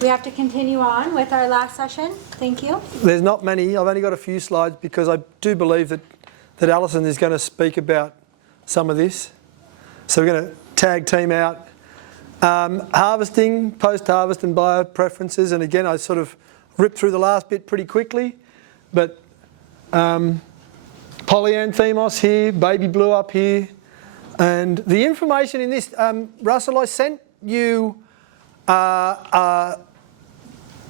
we have to continue on with our last session. Thank you. There's not many. I've only got a few slides because I do believe that Alison is going to speak about some of this. So we're going to tag team out. Harvesting, post-harvest and bio preferences. And again, I sort of ripped through the last bit pretty quickly. But polyanthemos here, baby blue up here. And the information in this, Russell, I sent you a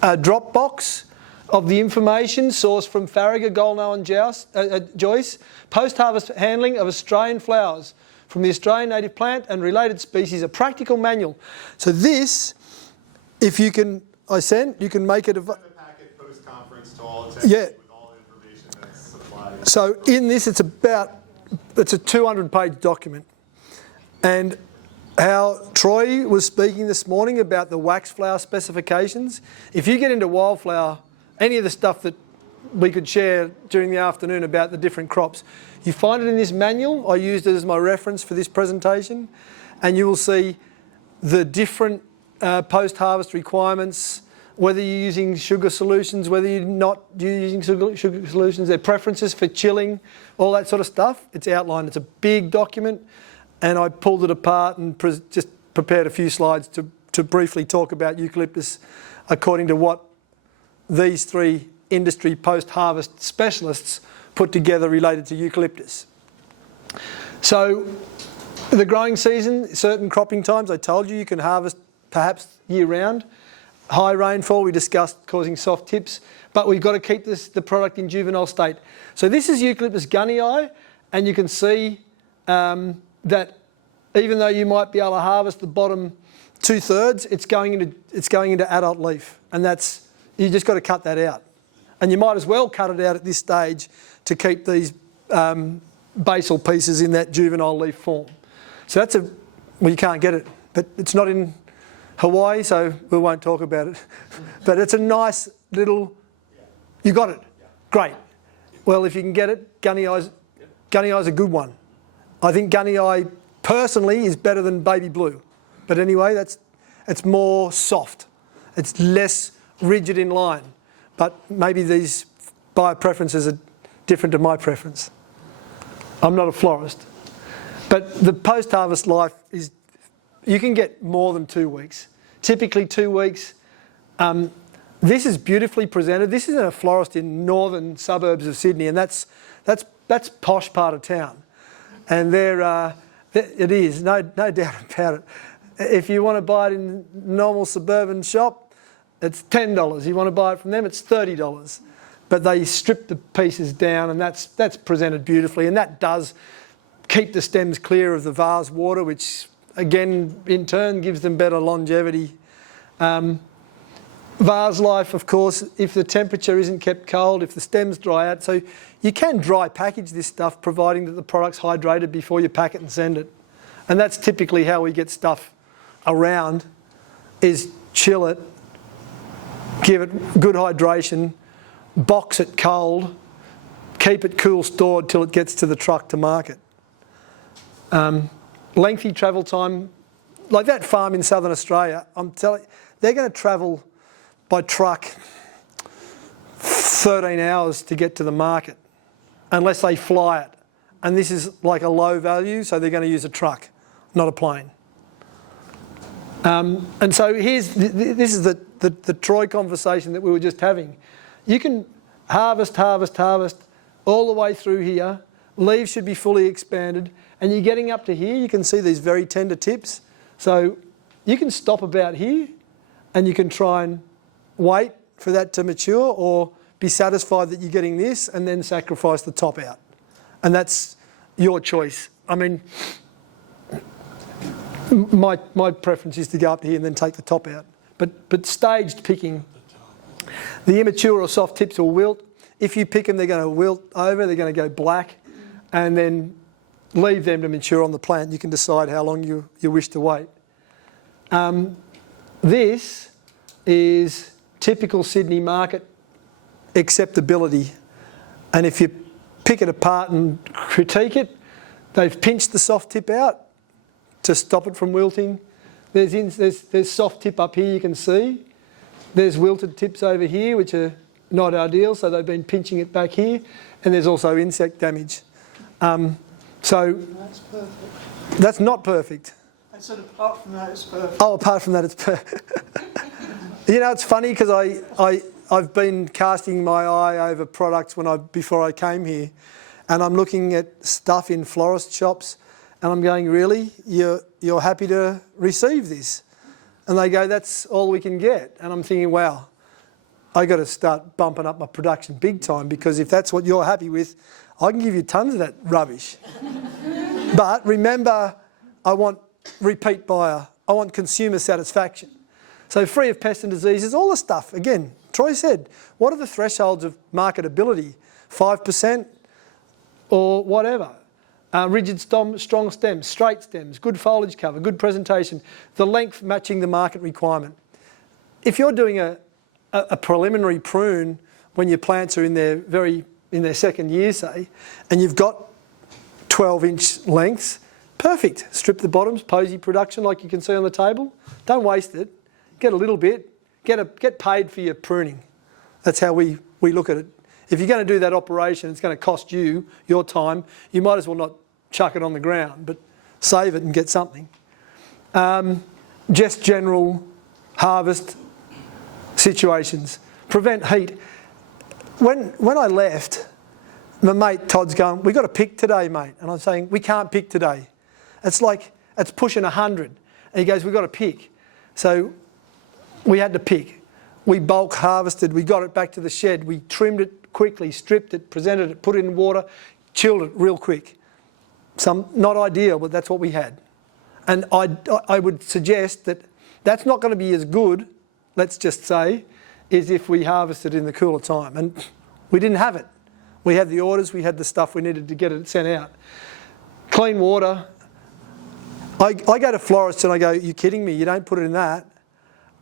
Dropbox of the information sourced from Farragut, Golno and Joyce, post-harvest handling of Australian flowers from the Australian native plant and related species, a practical manual. So this, if you can, you can make it a packet post-conference to all attendees with all the information that's supplied. So in this, it's a 200-page document. And how Troy was speaking this morning about the wax flower specifications, if you get into wildflower, any of the stuff that we could share during the afternoon about the different crops, you find it in this manual. I used it as my reference for this presentation, and you will see the different post-harvest requirements, whether you're using sugar solutions, whether you're not using sugar solutions, their preferences for chilling, all that sort of stuff. It's outlined. It's a big document, and I pulled it apart and just prepared a few slides to briefly talk about eucalyptus according to what these three industry post-harvest specialists put together related to eucalyptus. So the growing season, certain cropping times, I told you can harvest perhaps year-round. High rainfall, we discussed, causing soft tips, but we've got to keep the product in juvenile state. So this is Eucalyptus gunnii, and you can see that even though you might be able to harvest the bottom 2/3, it's going into adult leaf, and you just got to cut that out. And you might as well cut it out at this stage to keep these basal pieces in that juvenile leaf form. So well, you can't get it, but it's not in Hawaii, so we won't talk about it. But it's a nice little, you got it, great. Well, if you can get it, gunnii is a good one. I think gunnii personally is better than baby blue. But anyway, it's more soft. It's less rigid in line. But maybe these bio preferences are different to my preference. I'm not a florist. But the post-harvest life is, you can get more than 2 weeks. Typically 2 weeks. This is beautifully presented. This is in a florist in northern suburbs of Sydney, and that's posh part of town. And it is, no doubt about it. If you want to buy it in a normal suburban shop, it's $10. You want to buy it from them, it's $30. But they strip the pieces down, and that's presented beautifully, and that does keep the stems clear of the vase water, which again in turn gives them better longevity. Vase life, of course, if the temperature isn't kept cold, if the stems dry out, so you can dry package this stuff providing that the product's hydrated before you pack it and send it. And that's typically how we get stuff around, is chill it, give it good hydration, box it cold, keep it cool stored till it gets to the truck to market. Lengthy travel time, like that farm in southern Australia, I'm telling you, they're going to travel by truck 13 hours to get to the market unless they fly it. And this is like a low value, so they're going to use a truck, not a plane. And so this is the Troy conversation that we were just having. You can harvest all the way through here. Leaves should be fully expanded. And you're getting up to here, you can see these very tender tips. So you can stop about here and you can try and wait for that to mature, or be satisfied that you're getting this and then sacrifice the top out. And that's your choice. I mean, my preference is to go up here and then take the top out. But staged picking, the immature or soft tips will wilt. If you pick them, they're going to wilt over, they're going to go black, and then leave them to mature on the plant. You can decide how long you wish to wait. This is typical Sydney market acceptability. And if you pick it apart and critique it, they've pinched the soft tip out to stop it from wilting. There's soft tip up here, you can see. There's wilted tips over here, which are not ideal, so they've been pinching it back here. And there's also insect damage. So That's perfect. that's not perfect. I said apart from that, it's perfect. Oh, apart from that, it's perfect. You know, it's funny because I've been casting my eye over products before I came here, and I'm looking at stuff in florist shops, and I'm going, really? You're happy to receive this? And they go, that's all we can get. And I'm thinking, wow, I got to start bumping up my production big time, because if that's what you're happy with, I can give you tons of that rubbish. But remember, I want repeat buyer. I want consumer satisfaction. So free of pests and diseases, all the stuff. Again, Troy said, what are the thresholds of marketability? 5% or whatever. Rigid strong stems, straight stems, good foliage cover, good presentation, the length matching the market requirement. If you're doing a preliminary prune when your plants are in their second year, say, and you've got 12-inch lengths, perfect. Strip the bottoms, posy production like you can see on the table. Don't waste it. Get a little bit. Get paid for your pruning. That's how we look at it. If you're going to do that operation, it's going to cost you your time. You might as well not chuck it on the ground, but save it and get something. Just general harvest situations. Prevent heat. When I left, my mate Todd's going, we've got to pick today, mate. And I'm saying, we can't pick today. It's like, it's pushing 100. And he goes, we've got to pick. So we had to pick. We bulk harvested, we got it back to the shed, we trimmed it quickly, stripped it, presented it, put it in water, chilled it real quick. Not ideal, but that's what we had. And I would suggest that that's not going to be as good, let's just say, as if we harvested in the cooler time. And we didn't have it. We had the orders, we had the stuff we needed to get it sent out. Clean water. I go to florists and I go, you're kidding me, you don't put it in that.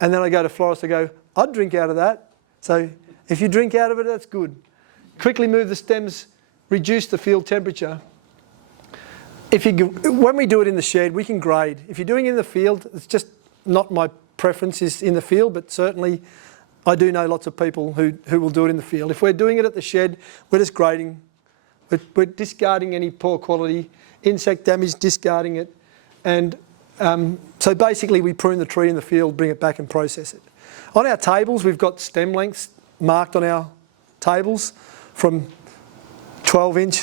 And then I go to florists and I go, I'd drink out of that. So if you drink out of it, that's good. Quickly move the stems, reduce the field temperature. When we do it in the shed, we can grade. If you're doing it in the field, it's just not my preference is in the field, but certainly I do know lots of people who will do it in the field. If we're doing it at the shed, we're just grading. We're discarding any poor quality, insect damage, discarding it. And so basically we prune the tree in the field, bring it back and process it. On our tables, we've got stem lengths marked on our tables from 12-inch,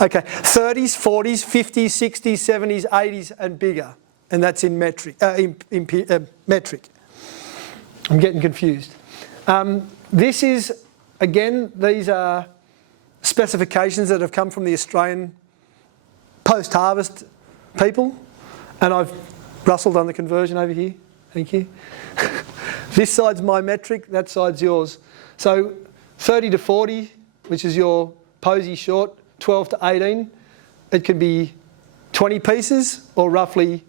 okay, 30s, 40s, 50s, 60s, 70s, 80s and bigger. And that's in metric. Metric. I'm getting confused. This is, again, these are specifications that have come from the Australian post-harvest people. And Russell done the conversion over here. Thank you. This side's my metric, that side's yours. So 30 to 40, which is your posy short, 12 to 18. It can be 20 pieces or roughly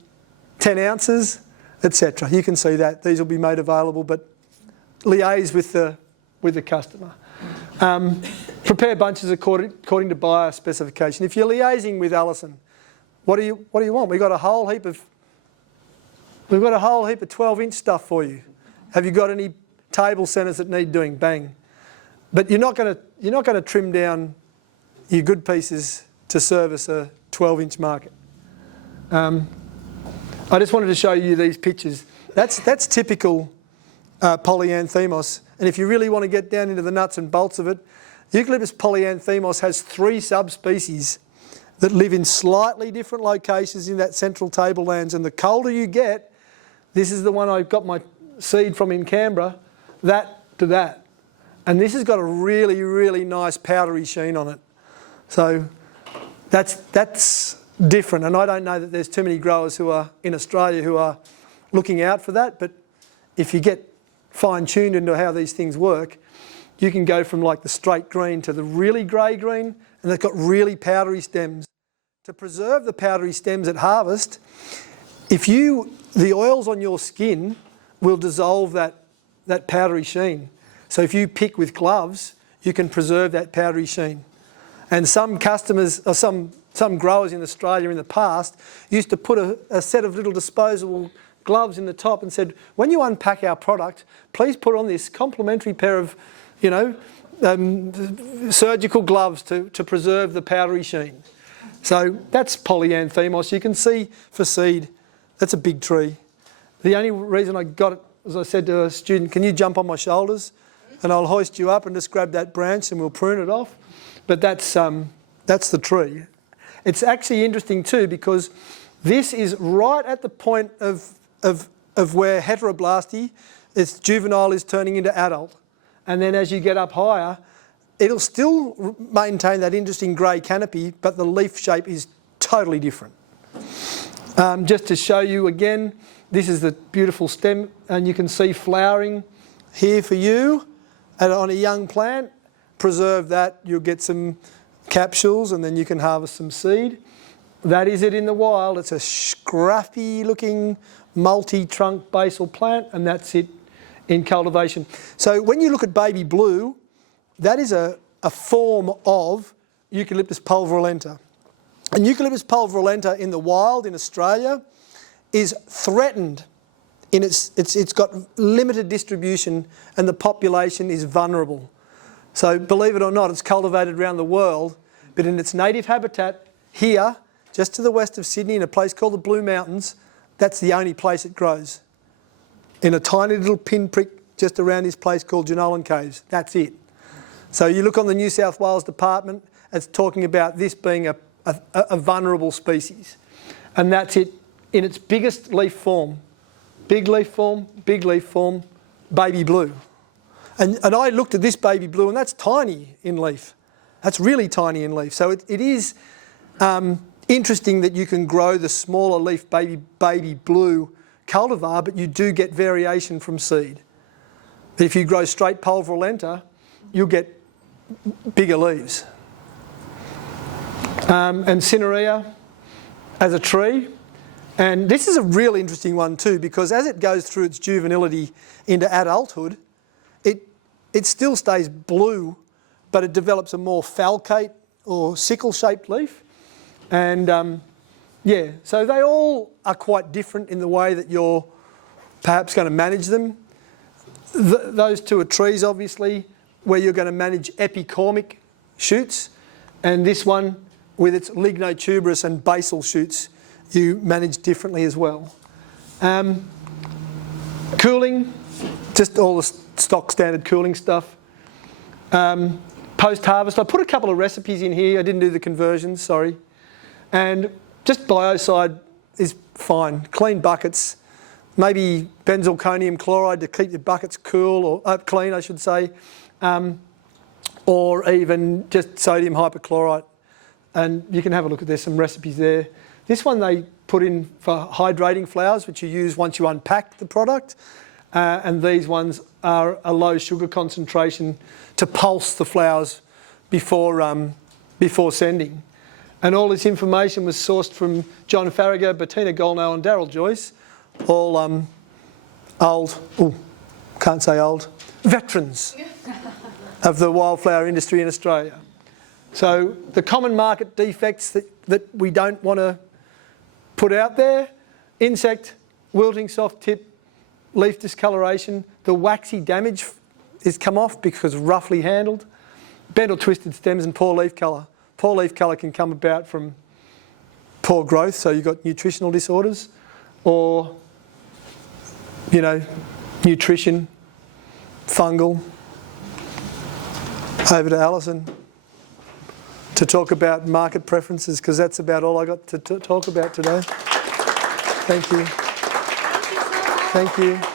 10 ounces, etc. You can see that. These will be made available, but liaise with the customer. Prepare bunches according to buyer specification. If you're liaising with Alison, what do you want? We've got a whole heap of 12-inch stuff for you. Have you got any table centres that need doing? Bang. But you're not going to trim down your good pieces to service a 12-inch market. I just wanted to show you these pictures. That's typical polyanthemos. And if you really want to get down into the nuts and bolts of it, Eucalyptus polyanthemos has 3 subspecies that live in slightly different locations in that central tablelands. And the colder you get, this is the one I got my seed from in Canberra, that to that. And this has got a really, really nice powdery sheen on it. So that's different. And I don't know that there's too many growers who are in Australia who are looking out for that. But if you get fine-tuned into how these things work, you can go from like the straight green to the really grey green, and they've got really powdery stems. To preserve the powdery stems at harvest, the oils on your skin will dissolve that powdery sheen. So if you pick with gloves, you can preserve that powdery sheen. And some customers, or some growers in Australia in the past used to put a set of little disposable gloves in the top and said, when you unpack our product, please put on this complimentary pair of, surgical gloves to preserve the powdery sheen. So that's polyanthemos. You can see for seed, that's a big tree. The only reason I got it, as I said to a student, can you jump on my shoulders and I'll hoist you up and just grab that branch and we'll prune it off. But that's the tree. It's actually interesting too because this is right at the point of where heteroblasty, its juvenile is turning into adult. And then as you get up higher, it'll still maintain that interesting grey canopy, but the leaf shape is totally different. Just to show you again, this is the beautiful stem, and you can see flowering here for you on a young plant. Preserve that, you'll get some capsules and then you can harvest some seed. That is it in the wild. It's a scruffy looking multi-trunk basal plant, and that's it in cultivation. So when you look at baby blue, that is a form of Eucalyptus pulverulenta. And Eucalyptus pulverulenta in the wild in Australia is threatened. It's got limited distribution and the population is vulnerable. So believe it or not, it's cultivated around the world, but in its native habitat here, just to the west of Sydney in a place called the Blue Mountains, that's the only place it grows. In a tiny little pinprick just around this place called Jenolan Caves. That's it. So you look on the New South Wales Department, it's talking about this being a vulnerable species. And that's it in its biggest leaf form. Big leaf form, baby blue. And I looked at this baby blue and that's tiny in leaf. That's really tiny in leaf. So it is interesting that you can grow the smaller leaf baby blue cultivar, but you do get variation from seed. But if you grow straight pulverulenta, you'll get bigger leaves. And Cinerea as a tree. And this is a really interesting one too, because as it goes through its juvenility into adulthood, it still stays blue, but it develops a more falcate or sickle-shaped leaf. And so they all are quite different in the way that you're perhaps going to manage them. Those two are trees, obviously, where you're going to manage epicormic shoots. And this one, with its lignotuberous and basal shoots, you manage differently as well. Cooling, just all the stock standard cooling stuff. Post-harvest, I put a couple of recipes in here. I didn't do the conversions, sorry. And just biocide is fine. Clean buckets, maybe benzalkonium chloride to keep your buckets cool, or clean I should say, or even just sodium hypochlorite. And you can have a look at, there's some recipes there. This one they put in for hydrating flowers, which you use once you unpack the product. And these ones are a low sugar concentration to pulse the flowers before sending. And all this information was sourced from John Farragher, Bettina Golno and Daryl Joyce, all veterans of the wildflower industry in Australia. So the common market defects that we don't want to put out there: insect, wilting, soft tip, leaf discoloration. The waxy damage is come off because roughly handled. Bent or twisted stems and poor leaf colour. Poor leaf colour can come about from poor growth, so you've got nutritional disorders, or, nutrition, fungal. Over to Alison to talk about market preferences, because that's about all I got to talk about today. Thank you. Thank you so much. Thank you.